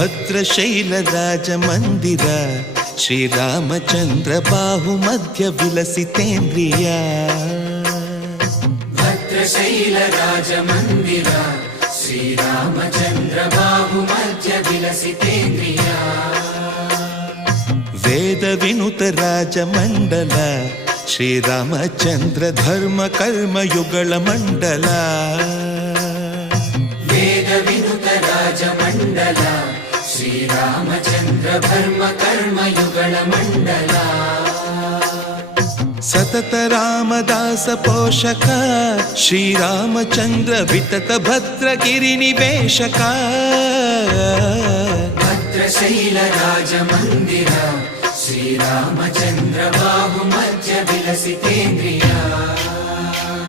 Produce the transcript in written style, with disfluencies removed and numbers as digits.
ಭದ್ರಶೈಲ ರಾಜ ಮಂದಿರ ಶ್ರೀರಾಮಚಂದ್ರ ಬಾಹು ಮಧ್ಯ ವಿಲಸಿತೇಂದ್ರಿಯ ಭದ್ರಶೈಲ ರಾಜ ಮಂದಿರ ಶ್ರೀರಾಮಚಂದ್ರ ಬಾಹು ಮಧ್ಯ ವಿಲಸಿತೇಂದ್ರಿಯ ವೇದ ವಿನುತ ರಾಜ ಮಂಡಲ ಶ್ರೀರಾಮಚಂದ್ರ ಧರ್ಮ ಕರ್ಮ ಯುಗಳ ಮಂಡಲ ವೇದ ವಿನುತ ರಾಜ ಮಂಡಲ ಶ್ರೀರಾಮಚಂದ್ರ ಧರ್ಮ ಕರ್ಮ ಯುಗಳ ಮಂಡಲ ಸತತ ರಾಮದಾಸ ಪೋಷಕ ಶ್ರೀರಾಮಚಂದ್ರ ವಿತತ ಭದ್ರಗಿರಿ ನಿವೇಶಕ ಭದ್ರಶೈಲ ರಾಜ ಮಂದಿರ ಶ್ರೀರಾಮಚಂದ್ರ ಬಾಹು ಮಧ್ಯ ವಿಲಸಿತೇಂದ್ರಿಯ